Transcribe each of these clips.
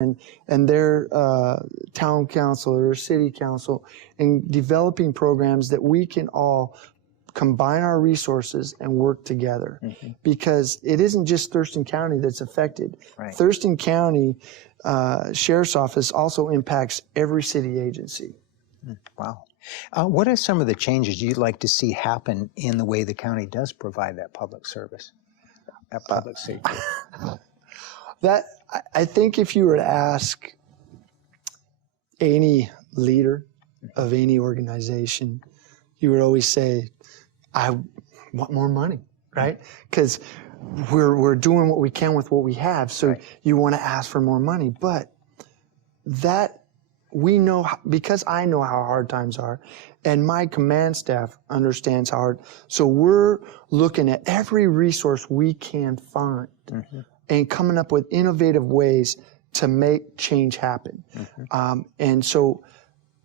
and their town council or city council, and developing programs that we can all combine our resources and work together. Because it isn't just Thurston County that's affected. Thurston County Sheriff's Office also impacts every city agency. Wow. What are some of the changes you'd like to see happen in the way the county does provide that public service, that public safety? I think if you were to ask any leader of any organization, you would always say, I want more money, right? Because we're doing what we can with what we have, so you want to ask for more money. But that, we know, because I know how hard times are, and my command staff understands how hard, so we're looking at every resource we can find and coming up with innovative ways to make change happen. And so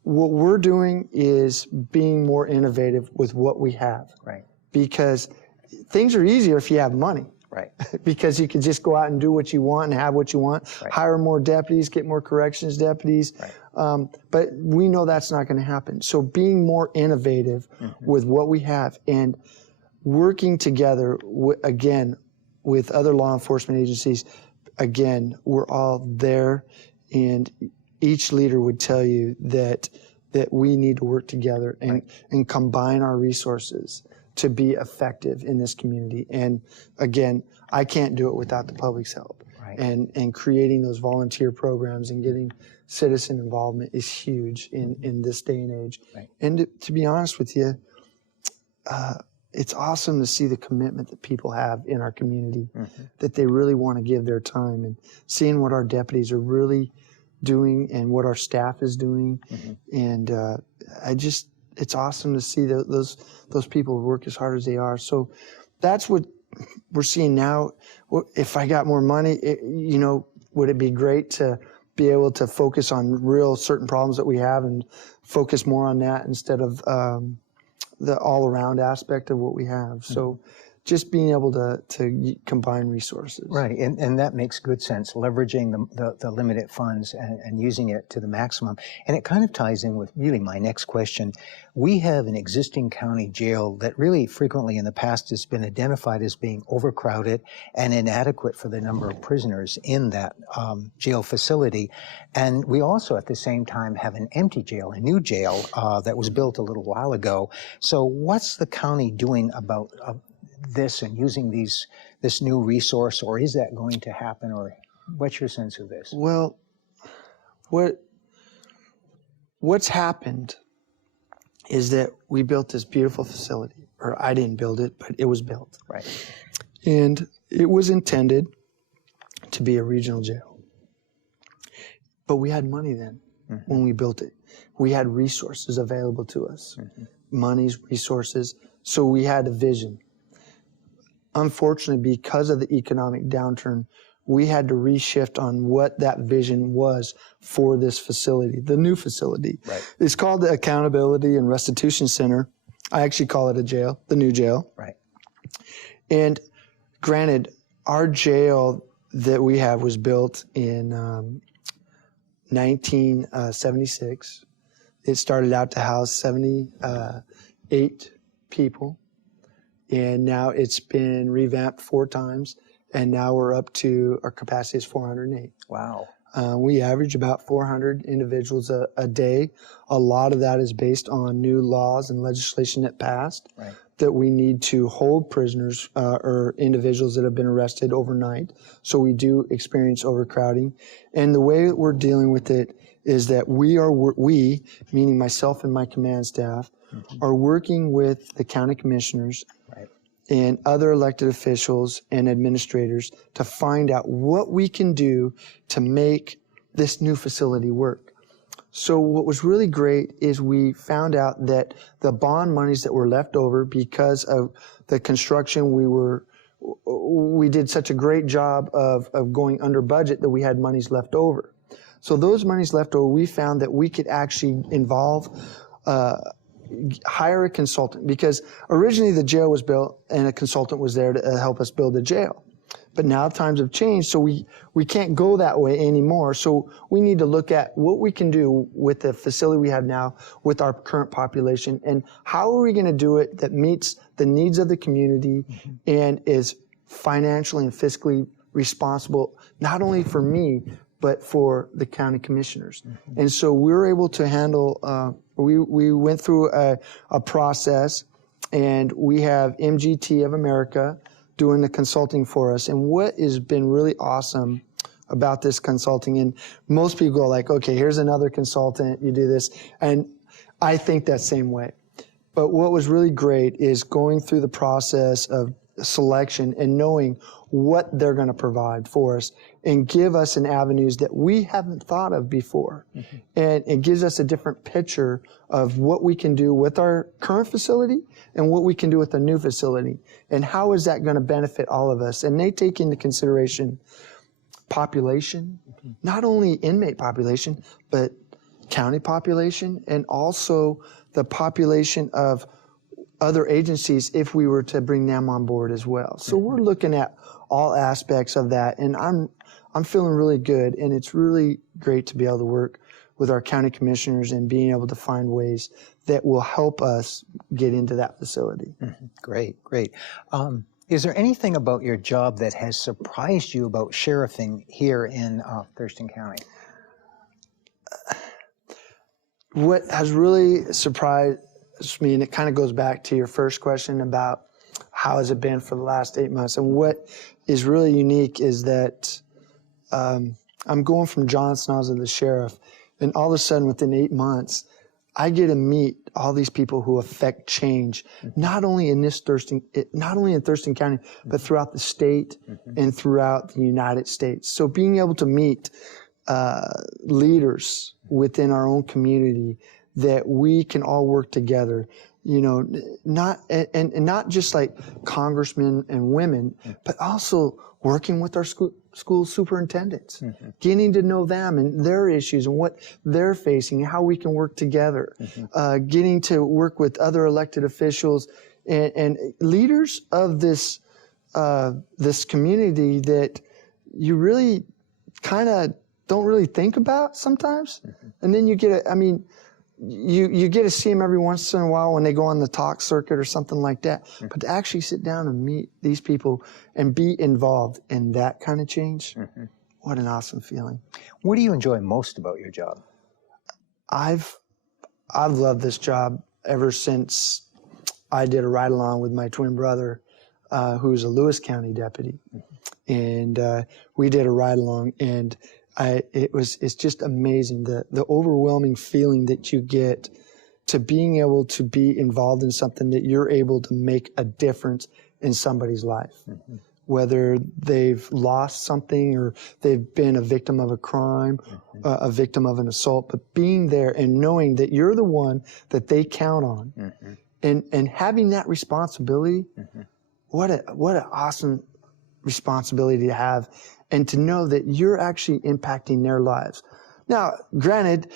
what we're doing is being more innovative with what we have. Because things are easier if you have money. Because you can just go out and do what you want and have what you want, hire more deputies, get more corrections deputies. But we know that's not going to happen. So being more innovative with what we have and working together, again, with other law enforcement agencies, again, we're all there, and each leader would tell you that we need to work together and combine our resources to be effective in this community. And again, I can't do it without the public's help. And creating those volunteer programs and getting citizen involvement is huge in this day and age. And to be honest with you, it's awesome to see the commitment that people have in our community, that they really want to give their time, and seeing what our deputies are really doing and what our staff is doing. And it's awesome to see those people work as hard as they are. So that's what we're seeing now. If I got more money, would it be great to be able to focus on real certain problems that we have and focus more on that instead of the all-around aspect of what we have. So just being able to combine resources. And that makes good sense, leveraging the limited funds and using it to the maximum. And it kind of ties in with really my next question. We have an existing county jail that really frequently in the past has been identified as being overcrowded and inadequate for the number of prisoners in that jail facility. And we also at the same time have an empty jail, a new jail that was built a little while ago. So what's the county doing about this and using this new resource, or is that going to happen, or what's your sense of this? Well, what's happened is that we built this beautiful facility, or I didn't build it, but it was built. And it was intended to be a regional jail. But we had money then when we built it. We had resources available to us, monies, resources, so we had a vision. Unfortunately, because of the economic downturn, we had to reshift on what that vision was for this facility, the new facility. It's called the Accountability and Restitution Center. I actually call it a jail, the new jail. And granted, our jail that we have was built in 1976. It started out to house 78 people. And now it's been revamped 4 times, and now we're up to, our capacity is 408. Wow. We average about 400 individuals a day. A lot of that is based on new laws and legislation that passed that we need to hold prisoners or individuals that have been arrested overnight. So we do experience overcrowding. And the way that we're dealing with it is that we, meaning myself and my command staff, are working with the county commissioners and other elected officials and administrators to find out what we can do to make this new facility work. So what was really great is we found out that the bond monies that were left over because of the construction, we did such a great job of going under budget that we had monies left over. So those monies left over, we found that we could actually hire a consultant, because originally the jail was built and a consultant was there to help us build the jail. But now times have changed, so we can't go that way anymore. So we need to look at what we can do with the facility we have now with our current population, and how are we going to do it that meets the needs of the community and is financially and fiscally responsible, not only for me, but for the county commissioners. And so we were able to handle, we went through a process, and we have MGT of America doing the consulting for us. And what has been really awesome about this consulting, and most people go like, okay, here's another consultant, you do this. And I think that same way. But what was really great is going through the process of selection and knowing what they're going to provide for us and give us an avenues that we haven't thought of before. And it gives us a different picture of what we can do with our current facility and what we can do with the new facility. And how is that going to benefit all of us? And they take into consideration population, not only inmate population, but county population, and also the population of other agencies if we were to bring them on board as well. So we're looking at all aspects of that, and I'm feeling really good, and it's really great to be able to work with our county commissioners and being able to find ways that will help us get into that facility. Great, great. Is there anything about your job that has surprised you about sheriffing here in Thurston County? What has really surprised me, and it kind of goes back to your first question about how has it been for the last 8 months, and what is really unique is that I'm going from John Snaza, the sheriff, and all of a sudden within 8 months, I get to meet all these people who affect change, not only in Thurston County, but throughout the state and throughout the United States. So being able to meet leaders within our own community that we can all work together, you know, not just like congressmen and women, but also working with our school superintendents, getting to know them and their issues and what they're facing and how we can work together, getting to work with other elected officials and leaders of this community that you really kind of don't really think about sometimes. And then you get you get to see them every once in a while when they go on the talk circuit or something like that. But to actually sit down and meet these people and be involved in that kind of change, what an awesome feeling. What do you enjoy most about your job? I've loved this job ever since I did a ride-along with my twin brother, who's a Lewis County deputy. And we did a ride-along, and it's just amazing, the overwhelming feeling that you get to being able to be involved in something that you're able to make a difference in somebody's life, whether they've lost something or they've been a victim of a crime, a victim of an assault, but being there and knowing that you're the one that they count on, and having that responsibility, what an awesome responsibility to have, and to know that you're actually impacting their lives. Now, granted,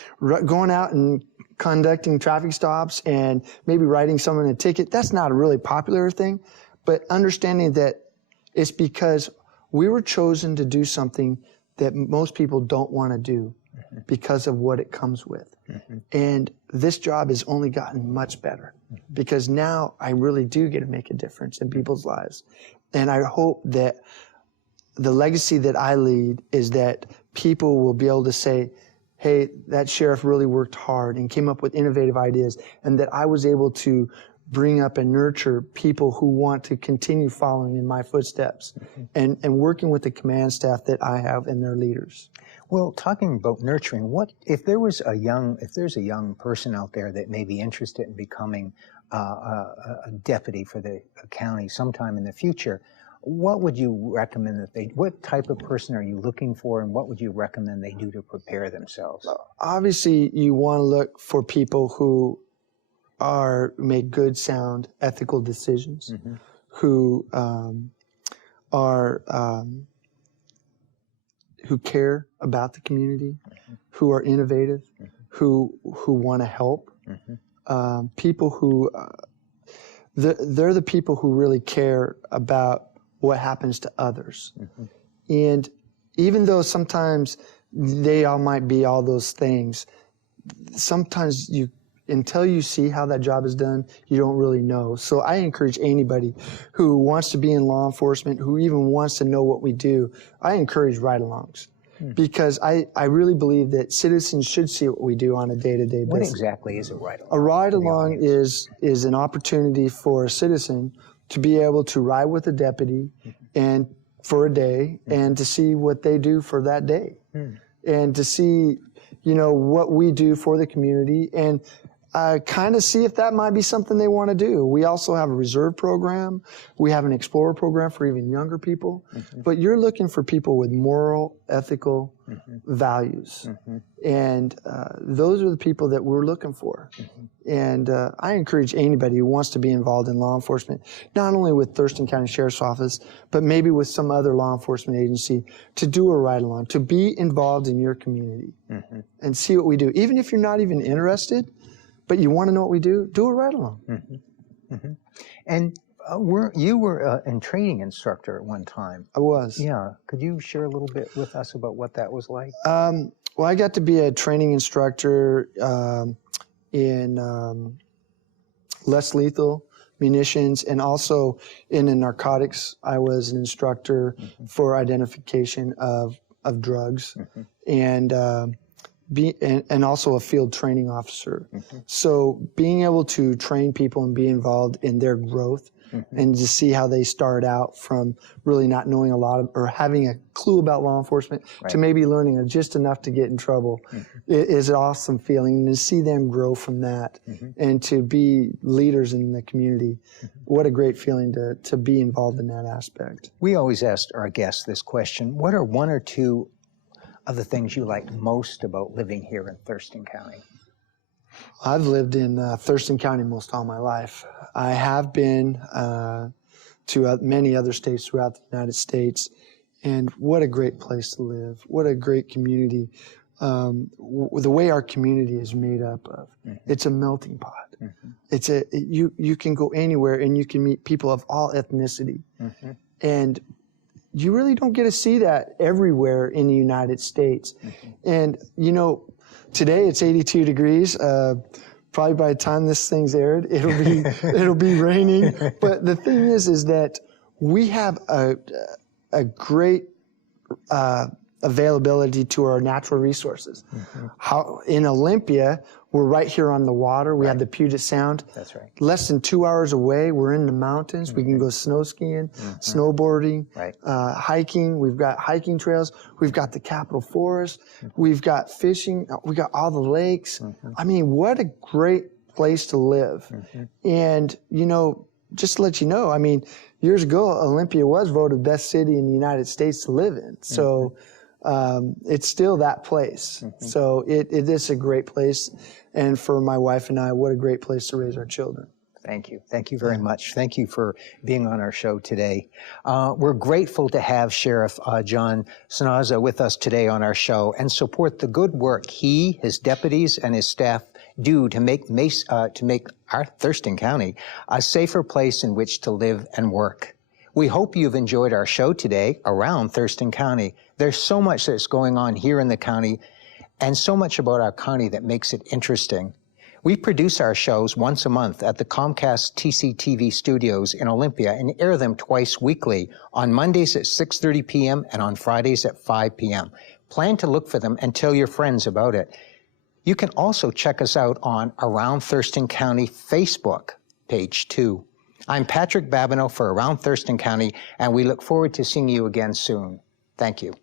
going out and conducting traffic stops and maybe writing someone a ticket, that's not a really popular thing, but understanding that it's because we were chosen to do something that most people don't want to do because of what it comes with. And this job has only gotten much better because now I really do get to make a difference in people's lives. And I hope that the legacy that I lead is that people will be able to say, hey, that sheriff really worked hard and came up with innovative ideas, and that I was able to bring up and nurture people who want to continue following in my footsteps, and working with the command staff that I have and their leaders. Well, talking about nurturing, if there's a young person out there that may be interested in becoming a deputy for the county sometime in the future, what would you recommend what type of person are you looking for, and what would you recommend they do to prepare themselves? Obviously, you want to look for people who make good, sound, ethical decisions, who care about the community, who are innovative, who want to help. People who they're the people who really care about what happens to others. And even though sometimes they all might be all those things, sometimes until you see how that job is done, you don't really know. So I encourage anybody who wants to be in law enforcement, who even wants to know what we do, I encourage ride-alongs. Because I really believe that citizens should see what we do on a day-to-day basis. What exactly is a ride-along? A ride-along is an opportunity for a citizen to be able to ride with a deputy and for a day and to see what they do for that day and to see, what we do for the community and kind of see if that might be something they want to do. We also have a reserve program. We have an explorer program for even younger people. But you're looking for people with moral, ethical values. And those are the people that we're looking for. And I encourage anybody who wants to be involved in law enforcement, not only with Thurston County Sheriff's Office, but maybe with some other law enforcement agency, to do a ride-along, to be involved in your community and see what we do. Even if you're not even interested, but you want to know what we do a ride-along. And you were a training instructor at one time. I was. Yeah. Could you share a little bit with us about what that was like? Well, I got to be a training instructor in less lethal munitions and also in the narcotics. I was an instructor for identification of drugs and and also a field training officer. So being able to train people and be involved in their growth and to see how they start out from really not knowing a lot or having a clue about law enforcement to maybe learning just enough to get in trouble is an awesome feeling. And to see them grow from that and to be leaders in the community, what a great feeling to be involved in that aspect. We always ask our guests this question: what are one or two of the things you like most about living here in Thurston County? I've lived in Thurston County most all my life. I have been to many other states throughout the United States, and what a great place to live. What a great community. The way our community is made up of, it's a melting pot. It's you can go anywhere and you can meet people of all ethnicity. And you really don't get to see that everywhere in the United States. And, today it's 82 degrees. Probably by the time this thing's aired, it'll be raining. But the thing is that we have a great availability to our natural resources. How in Olympia, we're right here on the water. We have the Puget Sound. That's right. Less than 2 hours away, we're in the mountains. We can go snow skiing, snowboarding, hiking. We've got hiking trails. We've got the Capitol Forest. We've got fishing. We got all the lakes. I mean, what a great place to live. And, just to let you know, I mean, years ago, Olympia was voted best city in the United States to live in. So it's still that place. So it is a great place. And for my wife and I, what a great place to raise our children. Thank you. Thank you very much. Thank you for being on our show today. We're grateful to have Sheriff John Snaza with us today on our show and support the good work he, his deputies, and his staff do to make our Thurston County a safer place in which to live and work. We hope you've enjoyed our show today around Thurston County. There's so much that's going on here in the county and so much about our county that makes it interesting. We produce our shows once a month at the Comcast TCTV studios in Olympia and air them twice weekly on Mondays at 6:30 p.m. and on Fridays at 5 p.m. Plan to look for them and tell your friends about it. You can also check us out on Around Thurston County Facebook, page 2. I'm Patrick Babineau for Around Thurston County, and we look forward to seeing you again soon. Thank you.